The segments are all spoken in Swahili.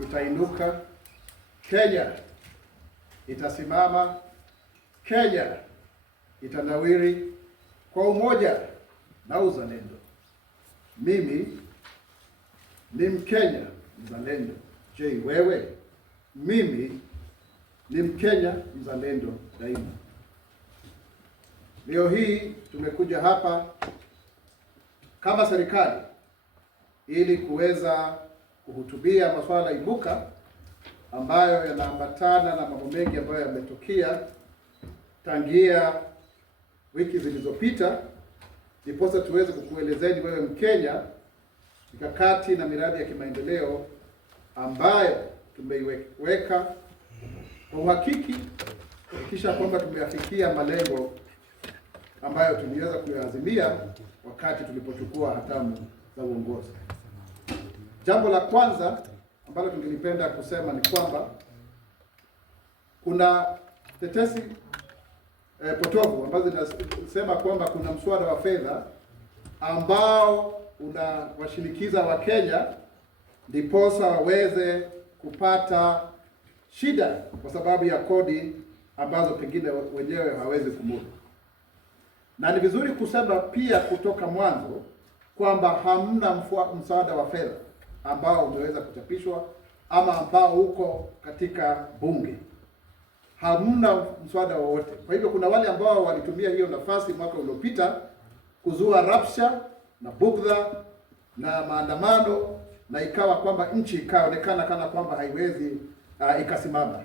itainuka, Kenya itasimama, Kenya itanawiri kwa umoja na uzalendo. Mimi ni Mkenya mzalendo. Je, wewe? Mimi ni Mkenya mzalendo daima. Leo hii tumekuja hapa kama serikali ili kuweza kuhutubia masuala ibuka ambayo yanaambatana na mambo mengi ambayo yametokea tangia wiki zilizopita, ndiposa tuweze kukuelezeni wewe Mkenya mikakati na miradi ya kimaendeleo ambayo tumeiweka kwa uhakiki kuhakikisha kwamba tumeyafikia malengo ambayo tuliweza kuyaazimia wakati tulipochukua hatamu za uongozi. Jambo la kwanza ambalo tungelipenda kusema ni kwamba kuna tetesi potofu ambazo zinasema kwamba kuna mswada wa fedha ambao unawashinikiza Wakenya ndiposa waweze kupata shida kwa sababu ya kodi ambazo pengine wenyewe hawezi kumudu. Na ni vizuri kusema pia kutoka mwanzo kwamba hamna mswada wa fedha ambao umeweza kuchapishwa ama ambao uko katika bunge. Hamna mswada wowote. Kwa hivyo kuna wale ambao walitumia hiyo nafasi mwaka uliopita kuzua rapsha na bugdha na maandamano, na ikawa kwamba nchi ikaonekana kana kwamba haiwezi ikasimama.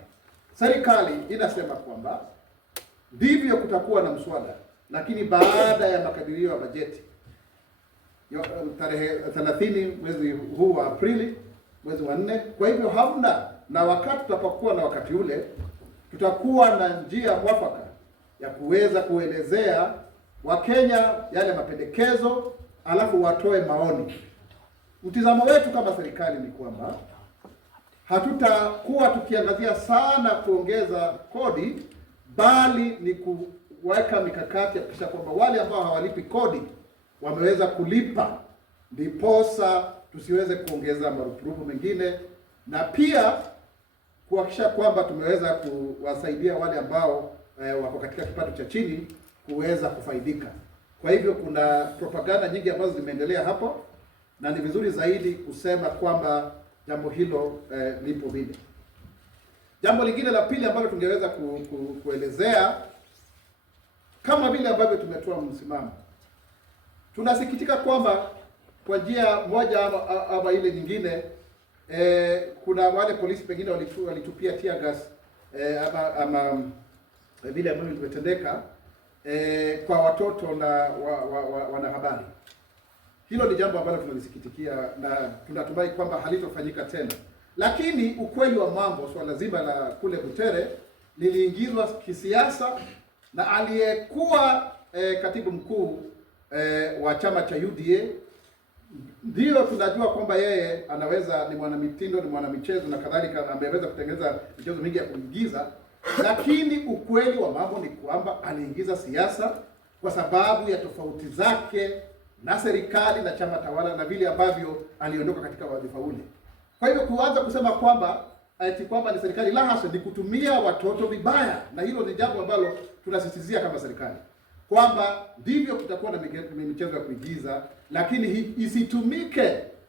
Serikali inasema kwamba ndivyo kutakuwa na mswada, lakini baada ya makadirio ya bajeti tarehe 30 mwezi huu wa Aprili, mwezi wa 4. Kwa hivyo hamna, na wakati tutapokuwa na wakati ule tutakuwa na njia mwafaka ya kuweza kuelezea Wakenya yale mapendekezo, alafu watoe maoni. Mtizamo wetu kama serikali ni kwamba hatutakuwa tukiangazia sana kuongeza kodi, bali ni kuweka mikakati ya kuhakikisha kwamba wale ambao hawalipi kodi wameweza kulipa, ndiposa tusiweze kuongeza marupurupu mengine, na pia kuhakikisha kwamba tumeweza kuwasaidia wale ambao wako katika kipato cha chini kuweza kufaidika. Kwa hivyo kuna propaganda nyingi ambazo zimeendelea hapo, na ni vizuri zaidi kusema kwamba jambo hilo lipo vile. Jambo lingine la pili ambalo tungeweza kuelezea, kama vile ambavyo tumetoa msimamo, tunasikitika kwamba kwa njia moja ama ile nyingine kuna wale polisi pengine walitupia tear gas ama vile ambavyo limetendeka kwa watoto na wanahabari. Hilo ni jambo ambalo tunalisikitikia na tunatumai kwamba halitofanyika tena. Lakini ukweli wa mambo, swala zima la kule Butere liliingizwa kisiasa, na aliyekuwa katibu mkuu wa chama cha UDA ndio tunajua kwamba yeye anaweza, ni mwanamitindo, ni mwanamichezo na kadhalika, ameweza kutengeneza michezo mingi ya kuigiza. Lakini ukweli wa mambo ni kwamba aliingiza siasa kwa sababu ya tofauti zake na serikali na chama tawala na vile ambavyo aliondoka katika wadhifa ule. Kwa hivyo kuanza kusema kwamba ati kwamba ni serikali, la hasha, ni kutumia watoto vibaya, na hilo ni jambo ambalo tunasisitizia kama serikali kwamba ndivyo kutakuwa na michezo ya kuigiza, lakini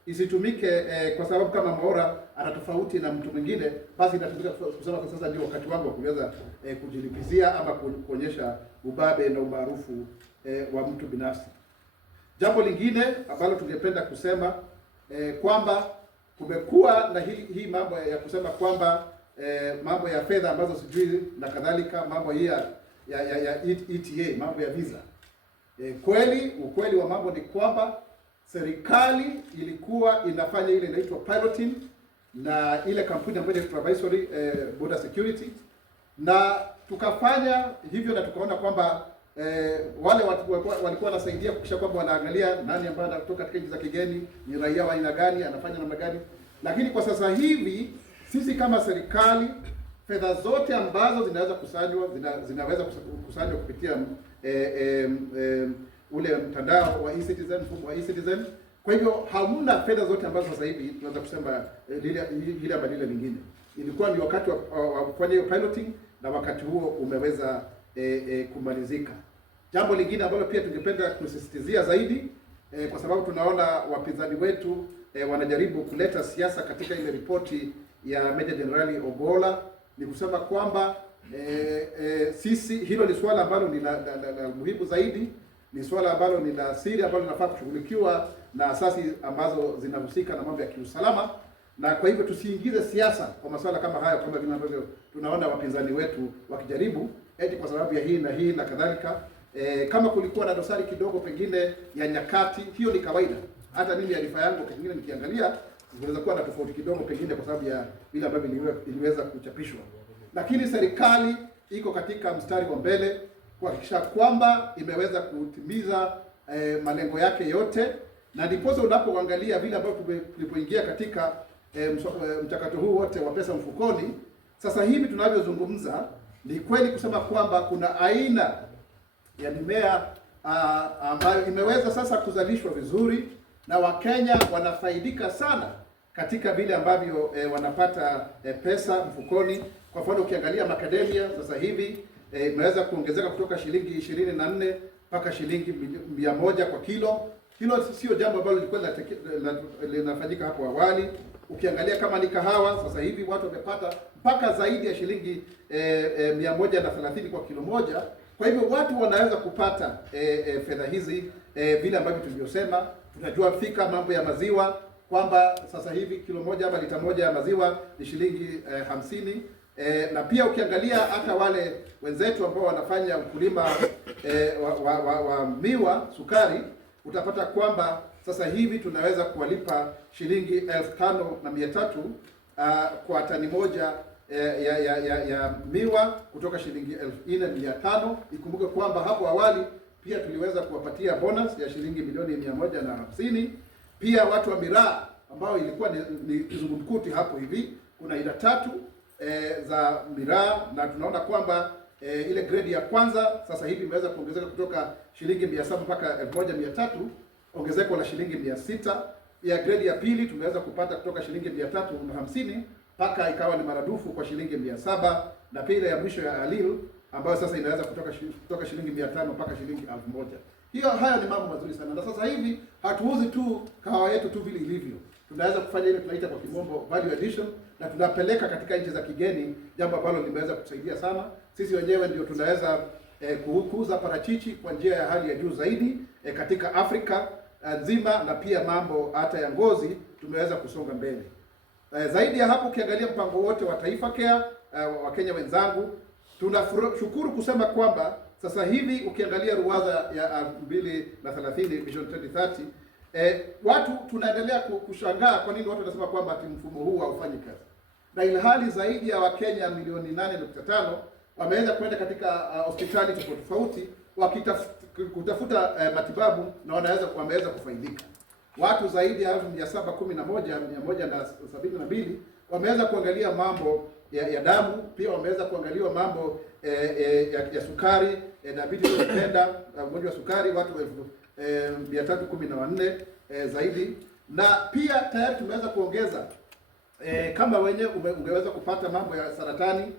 isitumike kwa sababu kama Mwaura ana tofauti na mtu mwingine, basi inatumika kusema kwa sasa ndio wakati wangu wa kuweza kujilipizia ama kuonyesha ubabe na umaarufu wa mtu binafsi. Jambo lingine ambalo tungependa kusema kwamba kumekuwa na hii mambo ya kusema kwamba mambo ya fedha ambazo sijui na kadhalika, mambo hii ya ETA, mambo ya visa. Ukweli wa mambo ni kwamba serikali ilikuwa inafanya ile inaitwa piloting na ile kampuni ambayo ni Provisory Border Security, na tukafanya hivyo na tukaona kwamba wale watu walikuwa wanasaidia kuhakikisha kwamba wanaangalia nani ambaye anatoka katika nchi za kigeni, ni raia wa aina gani, anafanya namna gani. Lakini kwa sasa hivi sisi kama serikali, fedha zote ambazo zinaweza zinaweza kusanywa kupitia ule mtandao wa e-Citizen, mfumo wa e-Citizen, Kwa hivyo hamna fedha zote ambazo sasa hivi tunaweza kusema lile ama lile lingine. Ilikuwa ni wakati wa kufanya hiyo piloting na wakati huo umeweza kumalizika. Jambo lingine ambalo pia tungependa kusisitizia zaidi kwa sababu tunaona wapinzani wetu wanajaribu kuleta siasa katika ile ripoti ya Meja Jenerali Ogolla, ni kusema kwamba sisi, hilo ni swala ambalo ni la muhimu zaidi, ni swala ambalo ni la siri ambalo linafaa kushughulikiwa na asasi ambazo zinahusika na mambo ya kiusalama, na kwa hivyo tusiingize siasa kwa masuala kama hayo, kama vile ambavyo tunaona wapinzani wetu wakijaribu eti kwa sababu ya hii na kadhalika. Kama kulikuwa na dosari kidogo pengine ya nyakati, hiyo ni kawaida. Hata mimi arifa yangu pengine nikiangalia inaweza kuwa na tofauti kidogo pengine kwa sababu ya vile ambavyo iliweza kuchapishwa, lakini serikali iko katika mstari wa mbele kuhakikisha kwamba imeweza kutimiza malengo yake yote, na ndiposa unapoangalia vile ambavyo tulipoingia katika mchakato huu wote wa pesa mfukoni, sasa hivi tunavyozungumza, ni kweli kusema kwamba kuna aina ya mimea ambayo imeweza sasa kuzalishwa vizuri, na Wakenya wanafaidika sana katika vile ambavyo wanapata pesa mfukoni. Kwa mfano ukiangalia macadamia sasa hivi imeweza kuongezeka kutoka shilingi 24 mpaka shilingi 100 kwa kilo. Hilo sio jambo ambalo lilikuwa linafanyika hapo awali. Ukiangalia kama ni kahawa, sasa hivi watu wamepata mpaka zaidi ya shilingi 130 kwa kilo moja. Kwa hivyo watu wanaweza kupata fedha hizi vile ambavyo tulivyosema. Tunajua fika mambo ya maziwa kwamba sasa hivi kilo moja ama lita moja ya maziwa ni shilingi 50. Na pia ukiangalia hata wale wenzetu ambao wanafanya ukulima wa miwa, sukari, utapata kwamba sasa hivi tunaweza kuwalipa shilingi 5,300 kwa tani moja ya miwa kutoka shilingi 4,500. Ikumbuke kwamba hapo awali pia tuliweza kuwapatia bonus ya shilingi milioni 150. Pia watu wa miraa ambao ilikuwa ni kizungumkuti hapo hivi, kuna aina 3 za miraa, na tunaona kwamba ile grade ya kwanza sasa hivi imeweza kuongezeka kutoka shilingi 700 mpaka 1,300, ongezeko la shilingi 600. Ya grade ya pili tumeweza kupata kutoka shilingi 350 mpaka ikawa ni maradufu kwa shilingi 700, na pia ya mwisho ya alil ambayo sasa inaweza kutoka shilingi 500 mpaka shilingi 1,000. Hayo ni mambo mazuri sana, na sasa hivi hatuuzi tu kahawa yetu tu vile ilivyo. Tunaweza kufanya ile tunaita kwa kimombo value addition, na tunapeleka katika nchi za kigeni, jambo ambalo limeweza kusaidia sana. Sisi wenyewe ndio tunaweza kuuza parachichi kwa njia ya hali ya juu zaidi katika Afrika nzima, na pia mambo hata ya ngozi tumeweza kusonga mbele. Zaidi ya hapo, ukiangalia mpango wote wa Taifa Care, Wakenya wenzangu, tunashukuru kusema kwamba sasa hivi ukiangalia ruwaza ya 2030 Vision 2030, watu tunaendelea kushangaa kwa nini watu wanasema kwamba ati mfumo huu haufanyi kazi, na ilhali zaidi ya Wakenya milioni 8.5 wameweza kwenda katika hospitali tofauti kutafuta matibabu, na wameweza kufaidika. Watu zaidi ya 711,172 wameweza kuangalia mambo ya damu, pia wameweza kuangaliwa mambo ya sukari, diabetes ugonjwa wa sukari, watu 314 zaidi, na pia tayari tumeweza kuongeza kama wenyewe ungeweza kupata mambo ya saratani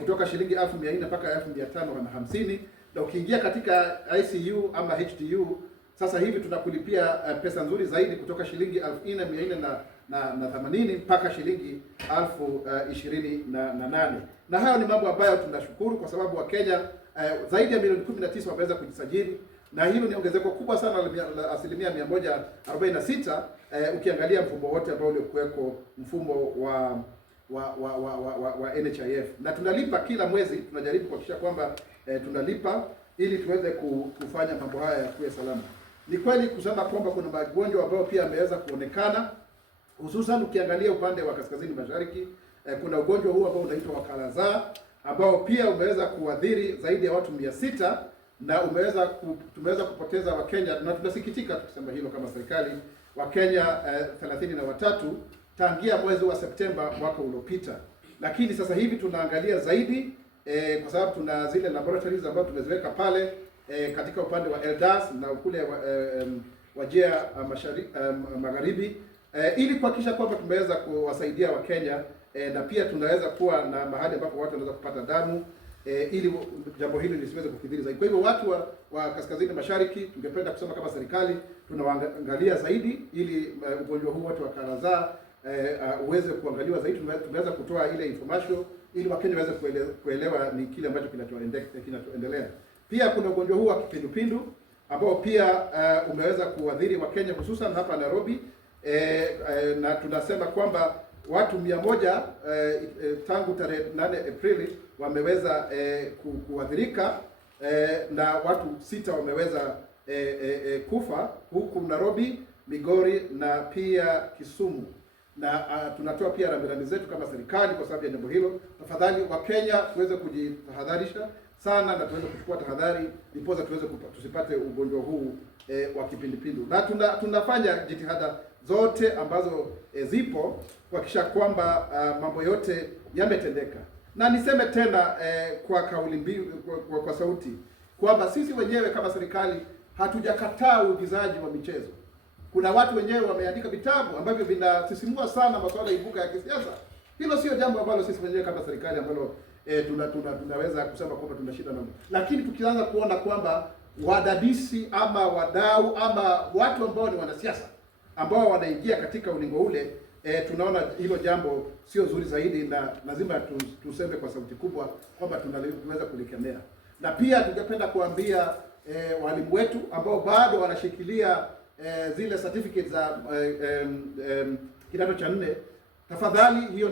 kutoka shilingi 1,400 mpaka 1,550, na ukiingia katika ICU ama HDU sasa hivi tunakulipia pesa nzuri zaidi kutoka shilingi 4,480 mpaka shilingi 28,000. Na hayo ni mambo ambayo tunashukuru kwa sababu Wakenya zaidi ya milioni 19 wameweza kujisajili, na hilo ni ongezeko kubwa sana la asilimia 146 ukiangalia mfumo wote ambao uliokuweko, mfumo wa NHIF, na tunalipa kila mwezi. Tunajaribu kuhakikisha kwamba tunalipa ili tuweze kufanya mambo haya yakuwe salama. Ni kweli kusema kwamba kuna magonjwa ambayo pia yameweza kuonekana, hususan ukiangalia upande wa kaskazini mashariki. Kuna ugonjwa huu ambao unaitwa wakalaza ambao pia umeweza kuadhiri zaidi ya watu 600, na tumeweza kupoteza Wakenya, na tunasikitika tukisema hilo kama serikali, Wakenya 33 tangia mwezi wa Septemba mwaka uliopita. Lakini sasa hivi tunaangalia zaidi kwa sababu tuna zile laboratories ambazo tumeziweka pale katika upande wa Eldas na kule Wajir Magharibi, ili kuhakikisha kwamba tumeweza kuwasaidia Wakenya, na pia tunaweza kuwa na mahali ambapo watu wanaweza kupata damu, ili jambo hili lisiweze kukithiri zaidi. Kwa hivyo watu wa kaskazini mashariki, tungependa kusema kama serikali tunawaangalia zaidi, ili ugonjwa huu watu wa karazaa uweze kuangaliwa zaidi. Tumeweza kutoa ile information ili Wakenya waweze kuelewa ni kile ambacho kinachoendelea. Pia kuna ugonjwa huu wa kipindupindu ambao pia umeweza kuadhiri Wakenya hususan hapa Nairobi, na tunasema kwamba watu 100 tangu tarehe 8 Aprili wameweza kuadhirika, na watu 6 wameweza kufa huku Nairobi, Migori na pia Kisumu. Na tunatoa pia rambirambi zetu kama serikali kwa sababu ya jambo hilo. Tafadhali Wakenya tuweze kujitahadharisha sana na tuweze kuchukua tahadhari ndipo tusipate ugonjwa huu wa kipindupindu. Na tunafanya jitihada zote ambazo zipo kuhakikisha kwamba mambo yote yametendeka. Na niseme tena kwa kauli mbiu, kwa sauti kwamba sisi wenyewe kama serikali hatujakataa uigizaji wa michezo. Kuna watu wenyewe wameandika vitabu ambavyo vinasisimua sana masuala ibuka ya kisiasa. Hilo sio jambo ambalo sisi wenyewe kama serikali ambalo tunaweza kusema kwamba tuna shida nalo. Lakini tukianza kuona kwamba wadadisi ama wadau ama watu ambao ni wanasiasa ambao wanaingia katika ulingo ule, tunaona hilo jambo sio zuri zaidi, na lazima tuseme kwa sauti kubwa kwamba tunaweza kulikemea. Na pia tungependa kuambia walimu wetu ambao bado wanashikilia zile certificates za kidato cha 4, tafadhali, hiyo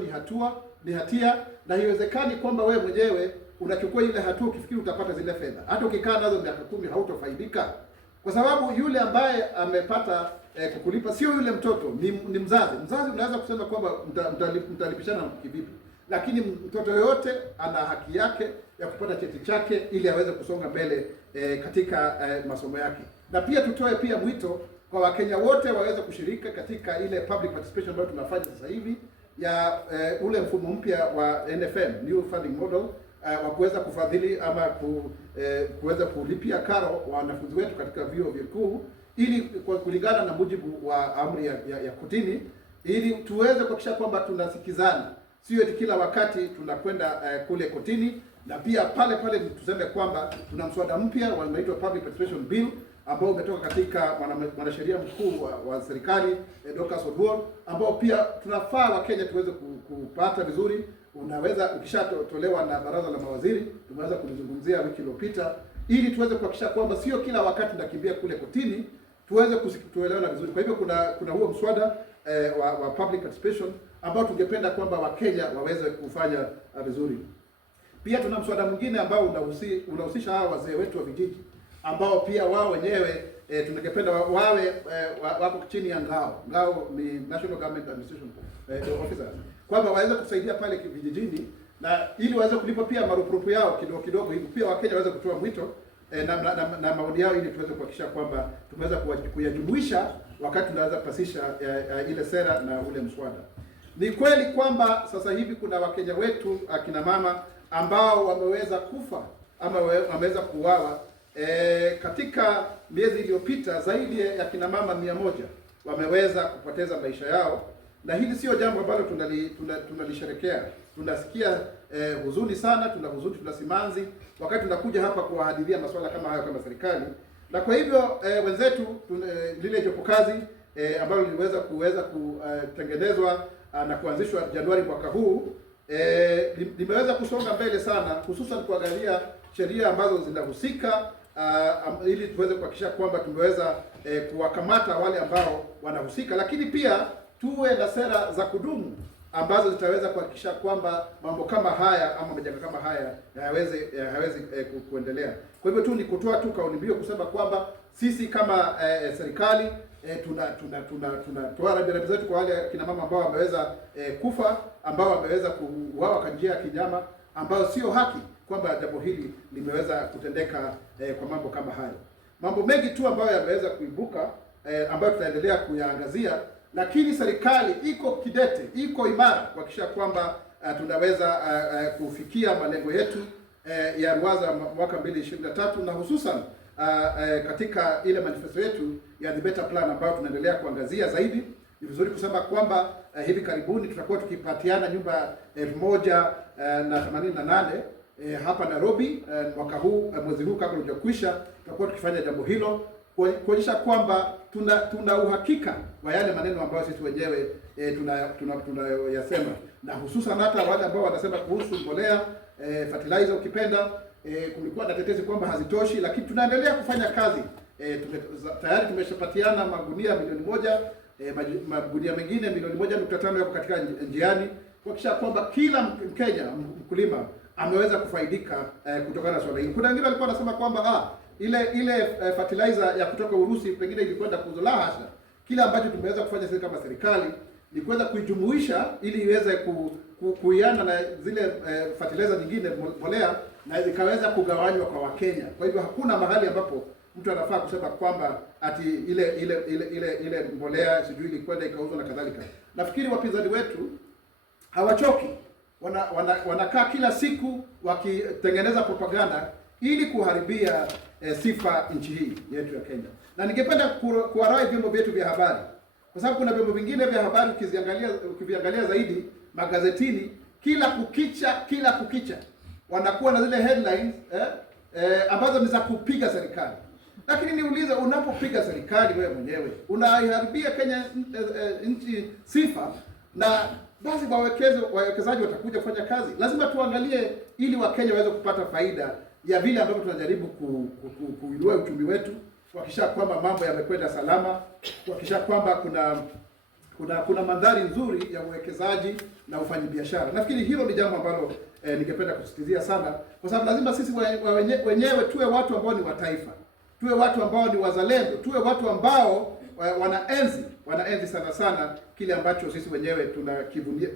ni hatia, na haiwezekani kwamba wewe mwenyewe unachukua ile hatua ukifikiri utapata zile fedha. Hata ukikaa nazo miaka 10 hautofaidika, kwa sababu yule ambaye amepata kukulipa sio yule mtoto, ni mzazi. Mzazi unaweza kusema kwamba mtalipishana kivipi, lakini mtoto yoyote ana haki yake ya kupata cheti chake ili aweze kusonga mbele katika masomo yake. Na pia tutoe pia mwito kwa Wakenya wote waweze kushirika katika ile public participation ambayo tunafanya sasa hivi ya ule mfumo mpya wa NFM, new funding model, wa kuweza kufadhili ama kuweza kulipia karo wa wanafunzi wetu katika vyuo vikuu, ili kulingana na mujibu wa amri ya kotini, ili tuweze kuhakikisha kwamba tunasikizana, sio eti kila wakati tunakwenda kule kotini. Na pia pale tuseme kwamba tuna mswada mpya unaitwa Public Participation Bill ambao umetoka katika mwanasheria mkuu wa serikali Dr. Sodwar, ambao pia tunafaa Wakenya tuweze kupata vizuri. Unaweza ukishatolewa na baraza la mawaziri, tumeweza kulizungumzia wiki iliyopita, ili tuweze kuhakikisha kwamba sio kila wakati tunakimbia kule kotini, tuweze kuelewana vizuri. Kwa hivyo kuna huo mswada wa public participation ambao tungependa kwamba Wakenya waweze kufanya vizuri. Pia tuna mswada mwingine ambao unahusisha hawa wazee wetu wa vijiji ambao pia wao wenyewe tungependa wawe wako chini ya ngao ni National Government Administration Officers, kwamba waweze kusaidia pale vijijini, na ili waweze kulipa pia marupurupu yao kidogo hivi. Pia Wakenya waweze kutoa mwito na maoni yao, ili tuweze kuhakikisha kwamba tumeweza kuyajumuisha wakati tunaweza kupasisha ile sera na ule mswada. Ni kweli kwamba sasa hivi kuna Wakenya wetu akina mama ambao wameweza kufa ama wameweza kuuawa. Katika miezi iliyopita zaidi ya kina mama 100 wameweza kupoteza maisha yao, na hili sio jambo ambalo tunalisherekea. Tunasikia huzuni sana, tuna simanzi wakati tunakuja hapa kuwahadithia masuala kama hayo kama serikali. Na kwa hivyo wenzetu lile jopo kazi ambalo liweza kutengenezwa na kuanzishwa Januari mwaka huu limeweza kusonga mbele sana, hususan kuangalia sheria ambazo zinahusika ili tuweze kuhakikisha kwamba tumeweza kuwakamata wale ambao wanahusika, lakini pia tuwe na sera za kudumu ambazo zitaweza kuhakikisha kwamba mambo kama haya ama majanga kama haya hayawezi kuendelea. Kwa hivyo tu ni kutoa tu kauli mbiu kusema kwamba sisi kama serikali tunatoa rambirambi zetu kwa wale kina mama ambao wameweza kufa, ambao wameweza kuuawa kwa njia ya kinyama, ambao sio haki, kwamba jambo hili limeweza kutendeka kwa mambo kama hayo. Mambo mengi tu ambayo yameweza kuibuka ambayo tutaendelea kuyaangazia, lakini serikali iko kidete, iko imara kuhakikisha kwamba tunaweza kufikia malengo yetu ya Ruwaza mwaka 2023, na hususan katika ile manifesto yetu ya the better plan ambayo tunaendelea kuangazia zaidi. Ni vizuri kusema kwamba hivi karibuni tutakuwa tukipatiana nyumba 1088 hapa Nairobi. Mwaka huu, mwezi huu kabla hujakwisha, tutakuwa tukifanya jambo hilo kuonyesha kwamba tuna uhakika wa yale maneno ambayo sisi wenyewe tunayasema, na hususan hata wale ambao wanasema kuhusu mbolea, fertilizer ukipenda. Kulikuwa na tetezi kwamba hazitoshi, lakini tunaendelea kufanya kazi. Tayari tumeshapatiana magunia milioni 1, magunia mengine milioni 1.5 yako katika njiani, kuhakikisha kwamba kila Mkenya mkulima ameweza kufaidika kutokana na swala hili. Kuna wengine walikuwa wanasema kwamba ile fertilizer ya kutoka Urusi pengine ilikwenda kuuzwa. La hasha. Kile ambacho tumeweza kufanya sisi kama serikali ni kuweza kuijumuisha ili iweze kuiana na zile fertilizer nyingine, mbolea, na ikaweza kugawanywa kwa Wakenya. Kwa hivyo hakuna mahali ambapo mtu anafaa kusema kwamba ati ile mbolea sijui ilikwenda ikauzwa na kadhalika. Nafikiri wapinzani wetu hawachoki, wanakaa kila siku wakitengeneza propaganda ili kuharibia sifa nchi hii yetu ya Kenya. Na ningependa kuwarai vyombo vyetu vya habari, kwa sababu kuna vyombo vingine vya habari ukiviangalia zaidi magazetini, kila kukicha wanakuwa na zile headlines ambazo ni za kupiga serikali. Lakini niulize, unapopiga serikali wewe mwenyewe unaiharibia Kenya nchi sifa, na basi wawekezaji watakuja kufanya kazi. Lazima tuangalie ili Wakenya waweze kupata faida ya vile ambavyo tunajaribu kuinua uchumi wetu, kuhakikisha kwamba mambo yamekwenda salama, kuhakikisha kwamba kuna mandhari nzuri ya uwekezaji na ufanyabiashara. Nafikiri hilo ni jambo ambalo ningependa kusisitizia sana, kwa sababu lazima sisi wenyewe tuwe watu ambao ni wa taifa, tuwe watu ambao ni wazalendo, tuwe watu ambao wanaenzi sana kile ambacho sisi wenyewe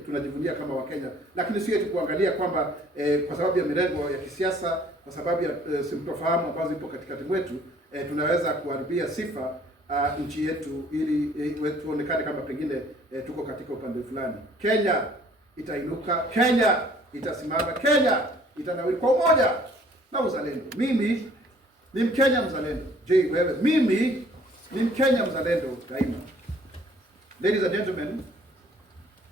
tunajivunia kama Wakenya. Lakini sio eti kuangalia kwamba kwa sababu ya mirengo ya kisiasa, kwa sababu ya sintofahamu ambazo ipo katikati mwetu, tunaweza kuharibia sifa nchi yetu ili tuonekane kama pengine tuko katika upande fulani. Kenya itainuka, Kenya itasimama, Kenya itanawiri kwa umoja na uzalendo. Mimi ni Mkenya mzalendo. Je, wewe? Mimi ni Mkenya mzalendo daima. Ladies and gentlemen,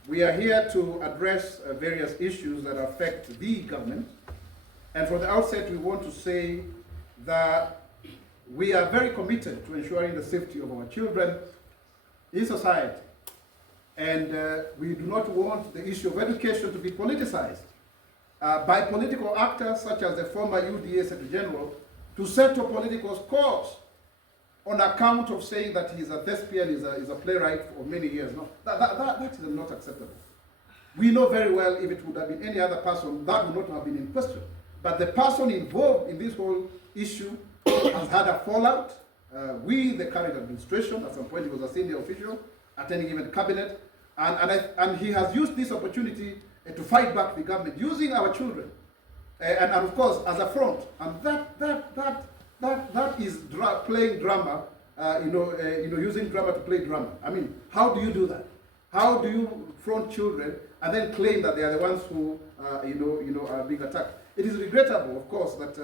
we are here to address various issues that affect the government. And from the outset, we want to say that we are very committed to ensuring the safety of our children in society. And we do not want the issue of education to be politicized by political actors such as the former UDA Secretary General to settle political scores on account of saying that he is a thespian, is a playwright for many years. No, that is not acceptable. We know very well if it would have been any other person, that would not have been in question. But the person involved in this whole issue has had a fallout with the current administration. At some point, he was a senior official attending even cabinet, and he has used this opportunity to fight back the government using our children, and of course as a front. And that is playing drama, using drama to play drama. I mean, how do you do that? How do you front children and then claim that they are the ones who, are being attacked? It is regrettable, of course, that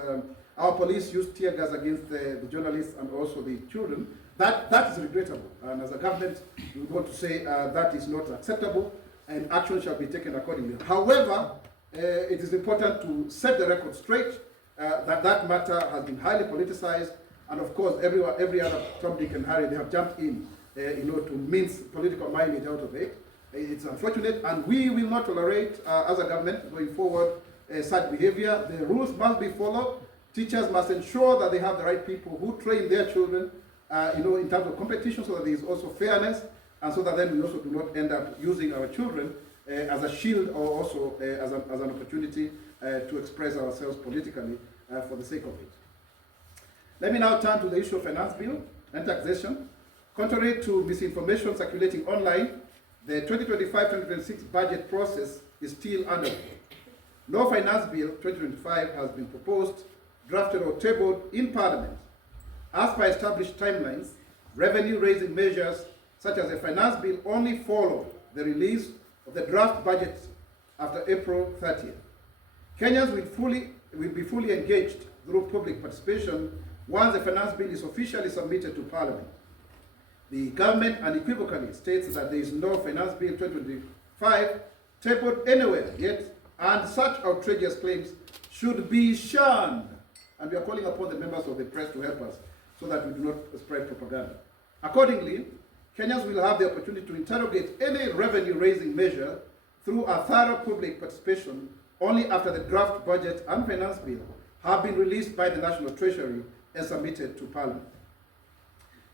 our police used tear gas against the journalists and also the children. That is regrettable. And as a government, we want to say that is not acceptable, and action shall be taken accordingly. However, it is important to set the record straight. That matter has been highly politicized, and of course, every other Tom, Dick, and Harry, they have jumped in, to mince political mileage out of it. It's unfortunate, and we will not tolerate, as a government, going forward, such behavior. The rules must be followed. Teachers must ensure that they have the right people who train their children, in terms of competition, so that there is also fairness, and so that then we also do not end up using our children as a shield, or also as an opportunity to express ourselves politically for the sake of it. Let me now turn to the issue of finance bill and taxation. Contrary to misinformation circulating online, the 2025-2026 budget process is still underway. No finance bill 2025 has been proposed, drafted, or tabled in Parliament. As per established timelines, revenue-raising measures such as a finance bill only follow the release of the draft budget after April 30th. Kenyans will be fully engaged through public participation once the finance bill is officially submitted to Parliament. The government unequivocally states that there is no finance bill 2025 tabled anywhere yet, and such outrageous claims should be shunned. And we are calling upon the members of the press to help us so that we do not spread propaganda. Accordingly, Kenyans will have the opportunity to interrogate any revenue-raising measure through a thorough public participation only after the draft budget and finance bill have been released by the National Treasury and submitted to Parliament.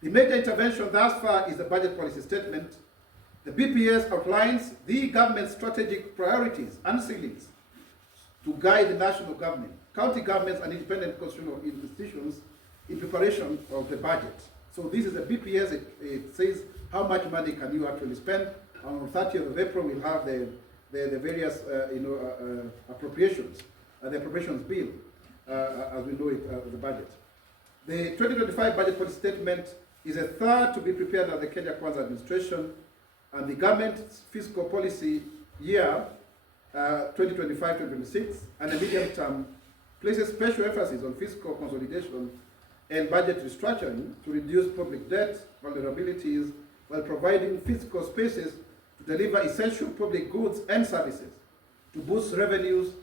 The major intervention thus far is the budget policy statement. The BPS outlines the government's strategic priorities and ceilings to guide the national government, county governments, and independent constitutional institutions in preparation of the budget. So this is a BPS. It says how much money can you actually spend. On 30th of April, we'll have the various appropriations, the appropriations bill, as we know it, the budget. The 2025 budget policy statement is a third to be prepared by the Kenya Kwanza administration, and the government's fiscal policy year 2025-2026 and the medium term places special emphasis on fiscal consolidation and budget restructuring to reduce public debt vulnerabilities while providing fiscal spaces to deliver essential public goods and services, to boost revenues,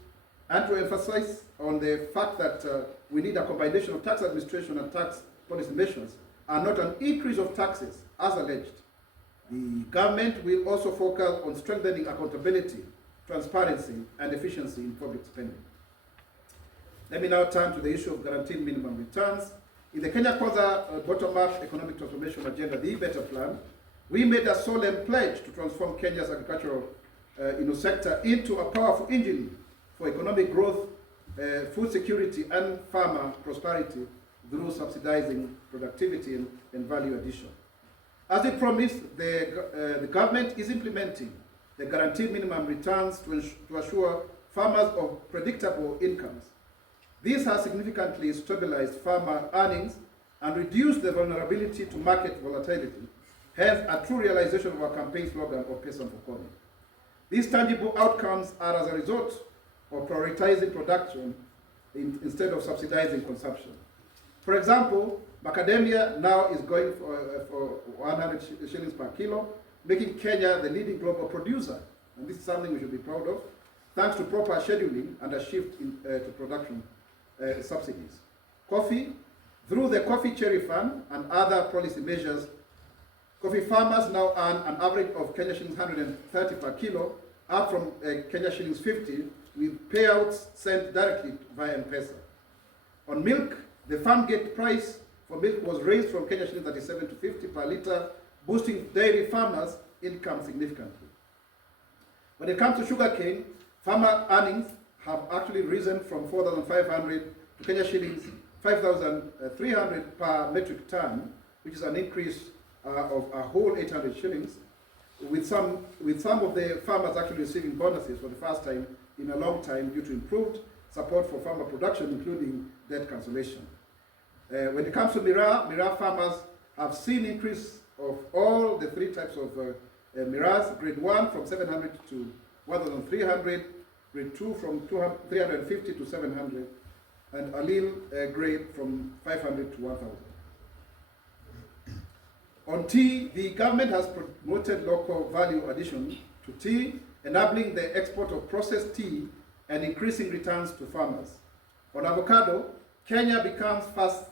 and to emphasize on the fact that we need a combination of tax administration and tax policy measures and not an increase of taxes as alleged. The government will also focus on strengthening accountability, transparency, and efficiency in public spending. Let me now turn to the issue of guaranteed minimum returns. In the Kenya Kwanza bottom-up economic transformation agenda, the Better Plan, we made a solemn pledge to transform Kenya's agricultural sector into a powerful engine for economic growth, food security, and farmer prosperity through subsidizing productivity and value addition. As it promised, the government is implementing the guaranteed minimum returns to assure farmers of predictable incomes. This has significantly stabilized farmer earnings and reduced the vulnerability to market volatility, hence a true realization of our campaign slogan of Pesa Mfukoni. These tangible outcomes are as a result of prioritizing production instead of subsidizing consumption. For example, macadamia now is going for 100 shillings per kilo, making Kenya the leading global producer. And this is something we should be proud of, thanks to proper scheduling and a shift to production subsidies. Coffee, through the Coffee Cherry Fund and other policy measures, coffee farmers now earn an average of Kenya shillings 130 per kilo, up from Kenya shillings 50, with payouts sent directly via M-Pesa. On milk, the farm gate price for milk was raised from Kenya shillings 37 to 50 per litre, boosting dairy farmers' income significantly. When it comes to sugarcane, farmer earnings have actually risen from 4,500 to Kenya shillings 5,300 per metric ton, which is an increase of a whole 800 shillings, with some of the farmers actually receiving bonuses for the first time in a long time due to improved support for farmer production, including debt cancellation. When it comes to Miraa farmers have seen increase of all the three types of Miraas: grade 1 from 700 to 1,300, grade 2 from 350 to 700, and Alil grade from 500 to 1,000. On tea, the government has promoted local value addition to tea, enabling the export of processed tea and increasing returns to farmers. On avocado, Kenya becomes fast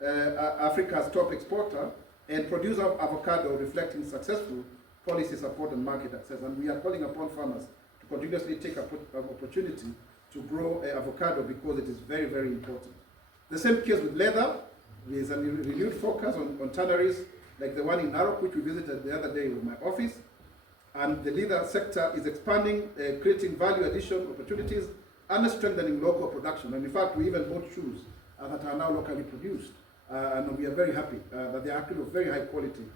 Africa's top exporter and producer of avocado, reflecting successful policy support and market access. And we are calling upon farmers to continuously take an opportunity to grow avocado because it is very, very important. The same case with leather. There is a renewed focus on tanneries like the one in Narok, which we visited the other day with my office. And the leather sector is expanding, creating value addition opportunities and strengthening local production. And in fact, we even bought shoes that are now locally produced. And we are very happy that they are actually of very high quality,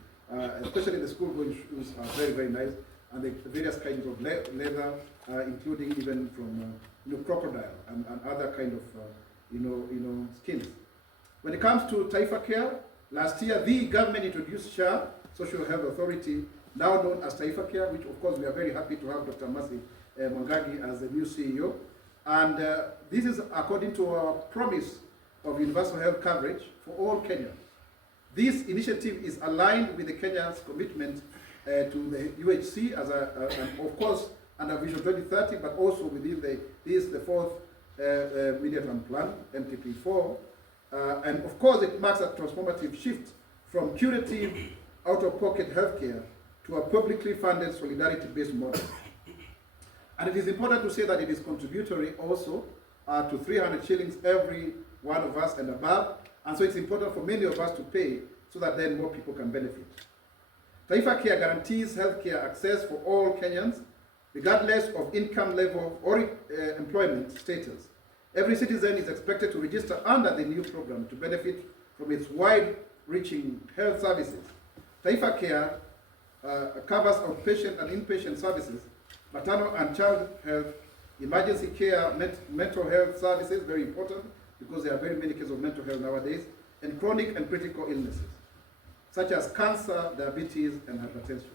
especially the school-going shoes are very, very nice. And the various kinds of leather, including even from crocodile and other kind of skins. When it comes to Taifa Care, last year the government introduced SHA, Social Health Authority, now known as Taifa Care, which of course we are very happy to have Dr. Mercy Mwangagi as the new CEO. And this is according to our promise of universal health coverage for all Kenyans. This initiative is aligned with the Kenya's commitment to the UHC as and of course under Vision 2030, but also within the fourth medium-term plan, MTP4. And of course, it marks a transformative shift from curative, out-of-pocket healthcare to a publicly funded, solidarity-based model. And it is important to say that it is contributory also to 300 shillings every one of us and above. And so it's important for many of us to pay so that then more people can benefit. Taifa Care guarantees healthcare access for all Kenyans, regardless of income level or employment status. Every citizen is expected to register under the new program to benefit from its wide-reaching health services. Taifa Care covers outpatient and inpatient services, maternal and child health, emergency care, mental health services, very important because there are very many cases of mental health nowadays, and chronic and critical illnesses, such as cancer, diabetes, and hypertension.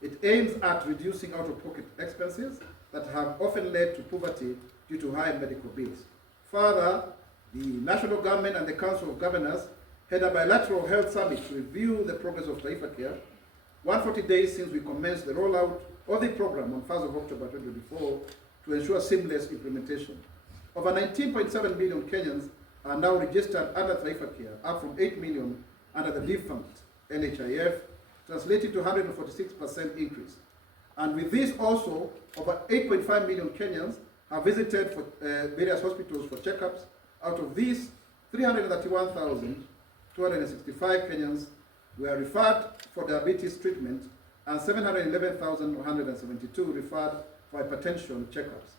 It aims at reducing out-of-pocket expenses that have often led to poverty due to high medical bills. Further, the national government and the Council of Governors had a bilateral health summit to review the progress of Taifa Care, 140 days since we commenced the rollout of the program on 1st of October 2024 to ensure seamless implementation. Over 19.7 million Kenyans are now registered under Taifa Care, up from 8 million under the defunct NHIF, translating to 146% increase. And with this also, over 8.5 million Kenyans have visited for, various hospitals for checkups. Out of these, 331,265 Kenyans were referred for diabetes treatment and 711,172 referred for hypertension checkups.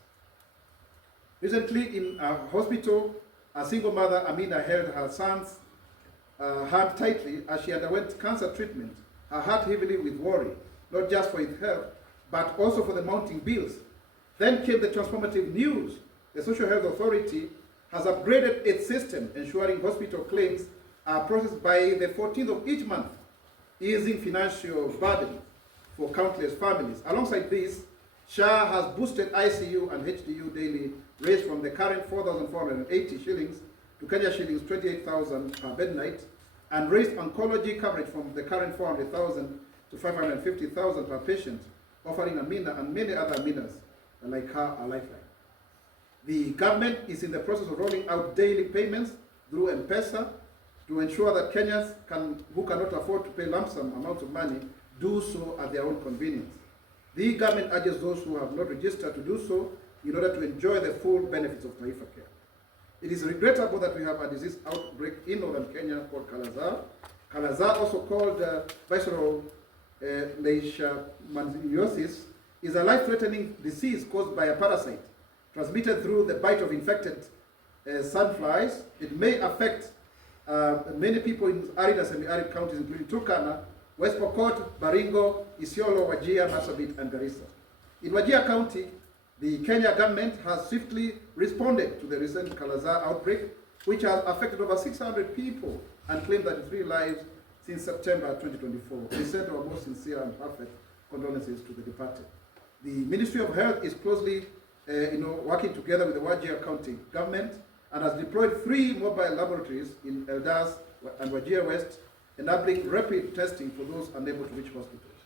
Recently in a hospital, a single mother, Amina, held her son's hand tightly as she underwent cancer treatment, her heart heavily with worry, not just for his health, but also for the mounting bills. Then came the transformative news. The Social Health Authority has upgraded its system, ensuring hospital claims are processed by the 14th of each month, easing financial burden for countless families. Alongside this, SHA has boosted ICU and HDU daily rates from the current 4,480 shillings to Kenya shillings 28,000 per bed night, and raised oncology coverage from the current 400,000 to 550,000 per patient, offering Amina and many other Aminas like her a lifeline. The government is in the process of rolling out daily payments through M-Pesa to ensure that Kenyans who cannot afford to pay lump sum amounts of money do so at their own convenience. The government urges those who have not registered to do so in order to enjoy the full benefits of Taifa Care. It is regrettable that we have a disease outbreak in northern Kenya called Kala-Azar. Kala-Azar, also called visceral leishmaniasis, is a life-threatening disease caused by a parasite transmitted through the bite of infected sandflies. It may affect many people in arid and semi-arid counties, including Turkana, West Pokot, Baringo, Isiolo, Wajir, Marsabit, and Garissa. In Wajir County, the Kenya government has swiftly responded to the recent Kala-Azar outbreak, which has affected over 600 people and claimed 33 lives since September 2024. We send our most sincere and perfect condolences to the departed. The Ministry of Health is closely working together with the Wajir County government and has deployed 3 mobile laboratories in Eldas and Wajir West, enabling rapid testing for those unable to reach hospitals.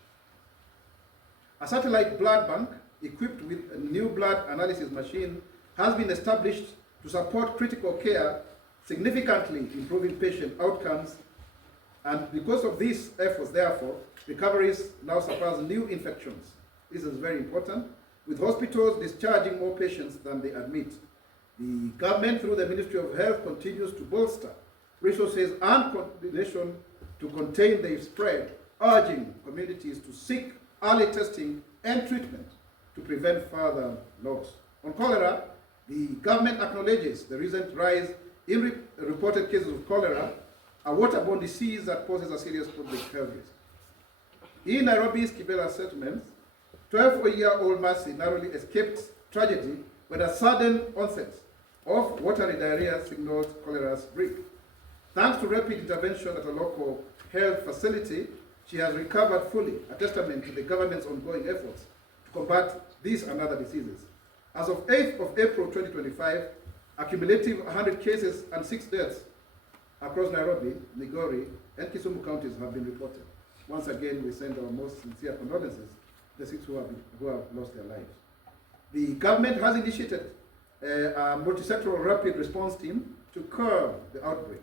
A satellite blood bank equipped with a new blood analysis machine has been established to support critical care, significantly improving patient outcomes. And because of these efforts, therefore, recoveries now surpass new infections. This is very important, with hospitals discharging more patients than they admit. The government, through the Ministry of Health, continues to bolster resources and coordination to contain the spread, urging communities to seek early testing and treatment to prevent further loss. On cholera, the government acknowledges the recent rise in reported cases of cholera, a waterborne disease that poses a serious public health risk. In Nairobi's Kibera settlements, 12-year-old Mercy narrowly escaped tragedy when a sudden onset of watery diarrhea signaled cholera's break. Thanks to rapid intervention at a local health facility, she has recovered fully, a testament to the government's ongoing efforts to combat these and other diseases. As of 8th of April 2025, Accumulative 100 cases and 6 deaths across Nairobi, Migori, and Kisumu counties have been reported. Once again, we send our most sincere condolences to the 6 who have lost their lives. The government has initiated a multi-sectoral rapid response team to curb the outbreak.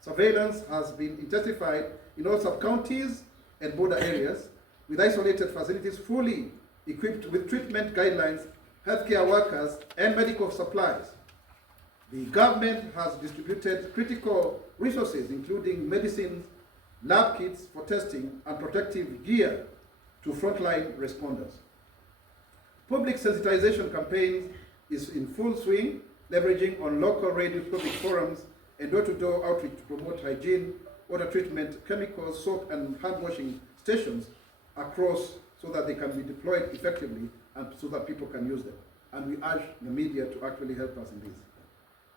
Surveillance has been intensified in all sub-counties and border areas, with isolated facilities fully equipped with treatment guidelines, healthcare workers, and medical supplies. The government has distributed critical resources, including medicines, lab kits for testing, and protective gear to frontline responders. Public sensitization campaigns is in full swing, leveraging on local radio public forums and door-to-door outreach to promote hygiene, water treatment, chemicals, soap, and hand washing stations across so that they can be deployed effectively and so that people can use them. And we urge the media to actually help us in this.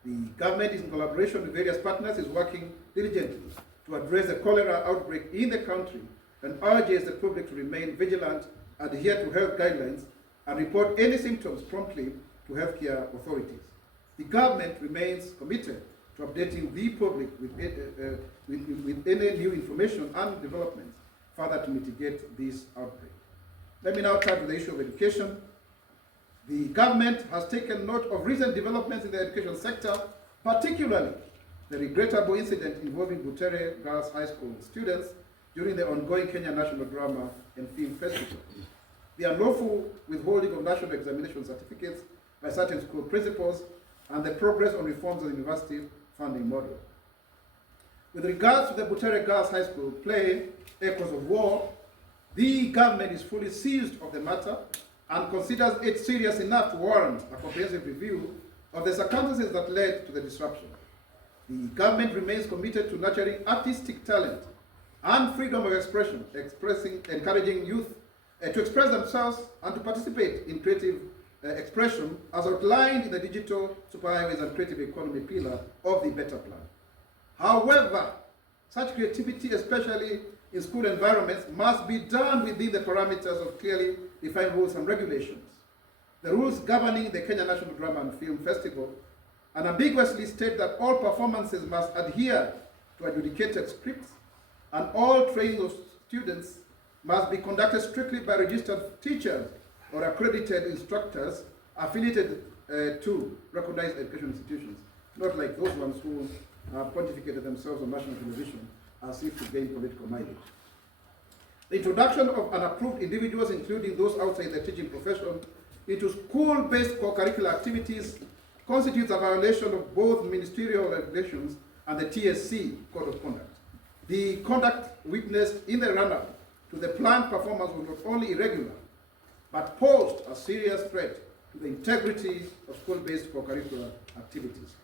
The government, in collaboration with various partners, is working diligently to address the cholera outbreak in the country and urges the public to remain vigilant, adhere to health guidelines, and report any symptoms promptly to healthcare authorities. The government remains committed to updating the public with any new information and developments further to mitigate this outbreak. Let me now turn to the issue of education. The government has taken note of recent developments in the education sector, particularly the regrettable incident involving Butere Girls High School students during the ongoing Kenya National Drama and Film Festival, the unlawful withholding of national examination certificates by certain school principals, and the progress on reforms of the university funding model. With regards to the Butere Girls High School play, Echoes of War, the government is fully seized of the matter and considers it serious enough to warrant a comprehensive review of the circumstances that led to the disruption. The government remains committed to nurturing artistic talent and freedom of expression, encouraging youth to express themselves and to participate in creative expression as outlined in the digital superhighways and creative economy pillar of the Better Plan. However, such creativity, especially in school environments, must be done within the parameters of clearly defined rules and regulations. The rules governing the Kenya National Drama and Film Festival unambiguously state that all performances must adhere to adjudicated scripts, and all training of students must be conducted strictly by registered teachers or accredited instructors affiliated to recognized education institutions, not like those ones who pontificated themselves on national television as if to gain political mileage. The introduction of unapproved individuals, including those outside the teaching profession, into school-based co-curricular activities constitutes a violation of both ministerial regulations and the TSC Code of Conduct. The conduct witnessed in the run-up to the planned performance was not only irregular, but posed a serious threat to the integrity of school-based co-curricular activities.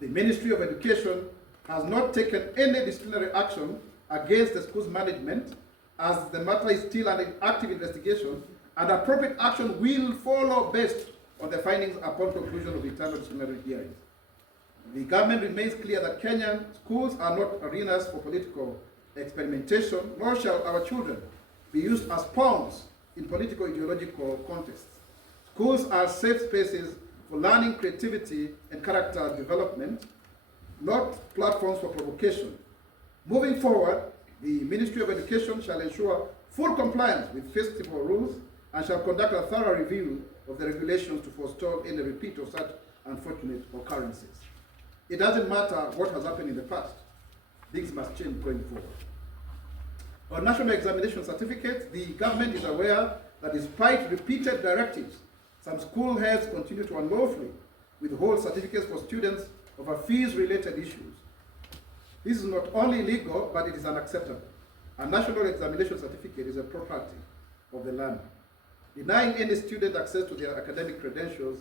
The Ministry of Education has not taken any disciplinary action against the school's management, as the matter is still under active investigation, and appropriate action will follow based on the findings upon conclusion of internal disciplinary hearings. The government remains clear that Kenyan schools are not arenas for political experimentation, nor shall our children be used as pawns in political ideological contests. Schools are safe spaces for learning, creativity, and character development, not platforms for provocation. Moving forward, the Ministry of Education shall ensure full compliance with festival rules and shall conduct a thorough review of the regulations to forestall any repeat of such unfortunate occurrences. It doesn't matter what has happened in the past. Things must change going forward. On national examination certificates, the government is aware that despite repeated directives, some school heads continue to unlawfully withhold certificates for students over fees-related issues. This is not only illegal, but it is unacceptable. A national examination certificate is a property of the learner. Denying any student access to their academic credentials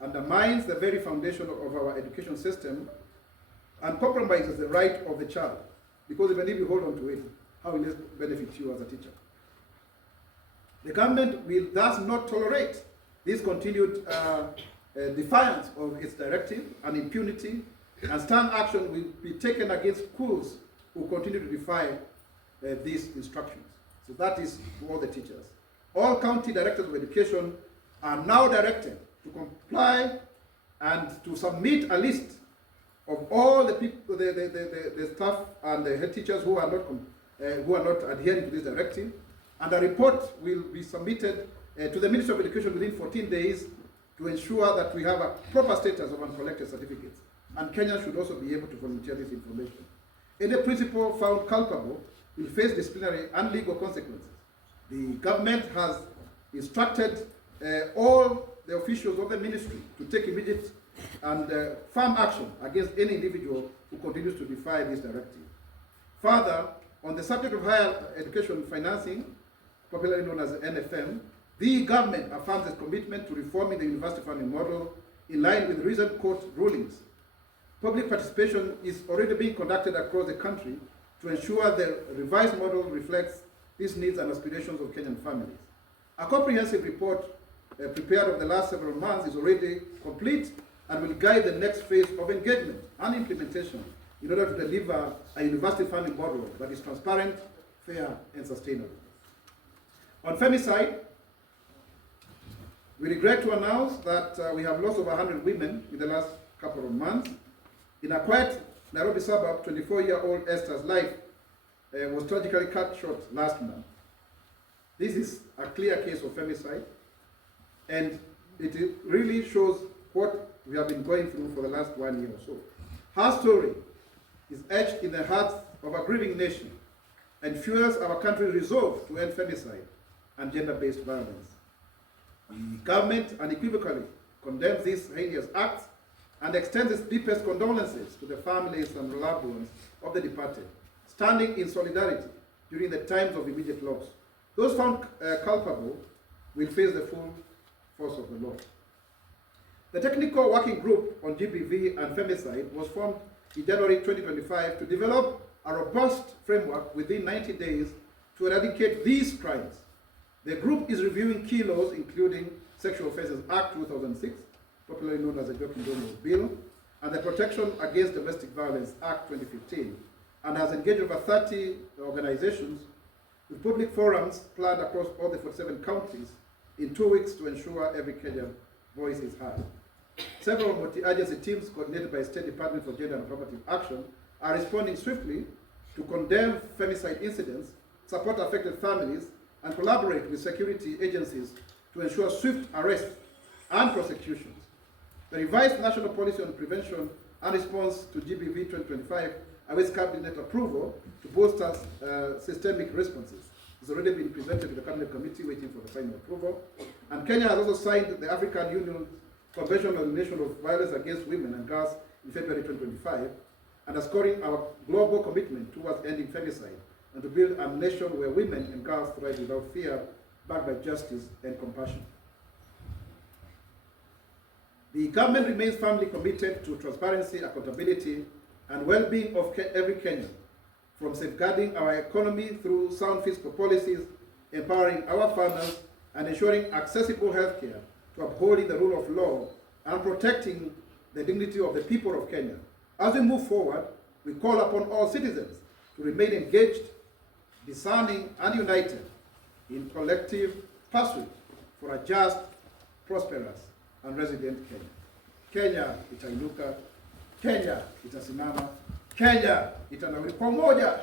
undermines the very foundation of our education system and compromises the right of the child. Because even if you hold on to it, how will it benefit you as a teacher? The government will thus not tolerate this continued defiance of its directive and impunity, and stern action will be taken against schools who continue to defy these instructions. So that is for all the teachers. All county directors of education are now directed to comply and to submit a list of all the people, the staff and the head teachers who are not adhering to this directive, and a report will be submitted to the Ministry of Education within 14 days to ensure that we have a proper status of uncollected certificates. And Kenya should also be able to volunteer this information. Any principal found culpable will face disciplinary and legal consequences. The government has instructed all the officials of the ministry to take immediate and firm action against any individual who continues to defy this directive. Further, on the subject of higher education financing, popularly known as NFM, the government affirms its commitment to reforming the university funding model in line with recent court rulings. Public participation is already being conducted across the country to ensure the revised model reflects these needs and aspirations of Kenyan families. A comprehensive report prepared over the last several months is already complete and will guide the next phase of engagement and implementation in order to deliver a university funding model that is transparent, fair, and sustainable. On femicide, we regret to announce that we have lost over 100 women in the last couple of months. In a quiet Nairobi suburb, 24-year-old Esther's life was tragically cut short last month. This is a clear case of femicide, and it really shows what we have been going through for the last 1 year or so. Her story is etched in the hearts of a grieving nation and fuels our country's resolve to end femicide and gender-based violence. The government unequivocally condemns these heinous acts and extends its deepest condolences to the families and loved ones of the departed, standing in solidarity during the times of immediate loss. Those found culpable will face the full force of the law. The Technical Working Group on GBV and Femicide was formed in January 2025 to develop a robust framework within 90 days to eradicate these crimes. The group is reviewing key laws including Sexual Offences Act 2006, popularly known as the Joking Bill, and the Protection Against Domestic Violence Act 2015, and has engaged over 30 organizations with public forums planned across all the 47 counties in 2 weeks to ensure every Kenyan voice is heard. Several multi-agency teams coordinated by State Department for Gender and Affirmative Action are responding swiftly to condemn femicide incidents, support affected families, and collaborate with security agencies to ensure swift arrest and prosecutions. The revised National Policy on Prevention and Response to GBV 2025 awaits Cabinet approval to bolster systemic responses. It's already been presented to the Cabinet Committee waiting for the final approval. And Kenya has also signed the African Union Convention on the Elimination of Violence Against Women and Girls in February 2025, underscoring our global commitment towards ending femicide and to build a nation where women and girls thrive without fear, backed by justice and compassion. The government remains firmly committed to transparency, accountability, and well-being of every Kenyan, from safeguarding our economy through sound fiscal policies, empowering our farmers, and ensuring accessible healthcare, to upholding the rule of law and protecting the dignity of the people of Kenya. As we move forward, we call upon all citizens to remain engaged, discerning, and united in collective pursuit for a just, prosperous, and resilient Kenya. Kenya itainuka, Kenya itasimama, Kenya itanawiri kwa umoja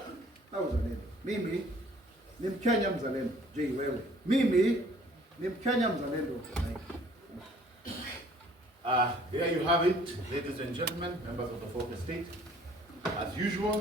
na uzalendo. Mimi ni Mkenya mzalendo. Je, wewe? Mimi ni Mkenya mzalendo. There you have it, ladies and gentlemen, members of the fourth estate. As usual,